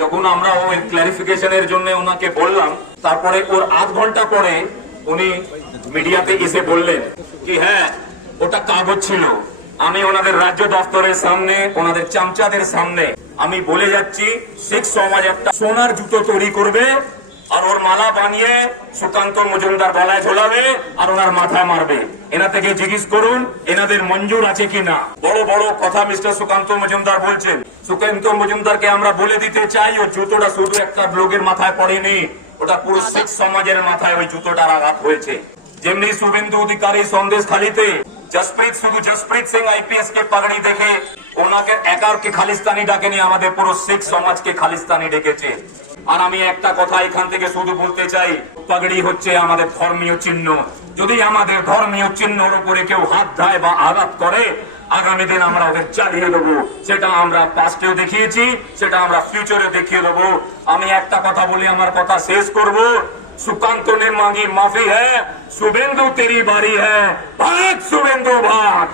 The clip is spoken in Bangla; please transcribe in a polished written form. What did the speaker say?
যখন আমরা ওই ক্লারিফিকেশনের জন্য ওনাকে বললাম, তারপরে ওর আধ ঘন্টা পরে উনি মিডিয়াতে এসে বললেন কি হ্যাঁ ওটা কাগজ ছিল। আমি ওনাদের রাজ্য দপ্তরের সামনে, ওনাদের চামচাদের সামনে আমি বলে যাচ্ছি, শিখ সমাজ একটা সোনার জুতো তৈরি করবে আর ওর মালা বানিয়ে সুকান্ত মজুমদার গলায় ঝোলাবে আর ওনার মাথায় মারবে। এনা থেকে জিজ্ঞেস করুন এনাদের মঞ্জুর আছে কিনা। বড় বড় কথা মিস্টার সুকান্ত মজুমদার বলছেন। সুকান্ত মজুমদারকে আমরা বলে দিতে চাই, ও জুতোটা শুধু একটা লোকের মাথায় পড়েনি, ওটা পুরো শিখ সমাজের মাথায় ওই জুতোটার আঘাত হয়েছে। যেমনি শুভেন্দু অধিকারী সন্দেশখালীতে জসপ্রীত, শুধু জসপ্রীত সিং আইপিএস কে পাগড়ি দেখে ওনাকে একারকে খালিস্তানি ডাকেনি, আমাদের পুরো শিখ সমাজকে খালিস্তানি ডেকেছে। আর আমি একটা কথা এখান থেকে শুধু বলতে চাই, পাগড়ি হচ্ছে আমাদের ধর্মীয় চিহ্ন। যদি আমাদের ধর্মীয় চিহ্নর উপরে কেউ হাত দেয় বা আঘাত করে, আগামী দিন আমরা ওদের চালিয়ে দেবো। সেটা আমরা পাস্টেও দেখিয়েছি, সেটা আমরা ফিউচারে দেখিয়ে দেবো। আমি একটা কথা বলি, আমার কথা শেষ করব। सुकांत ने मांगी माफी है, शुभेंदु तेरी बारी है, भाग शुभेंदु भाग।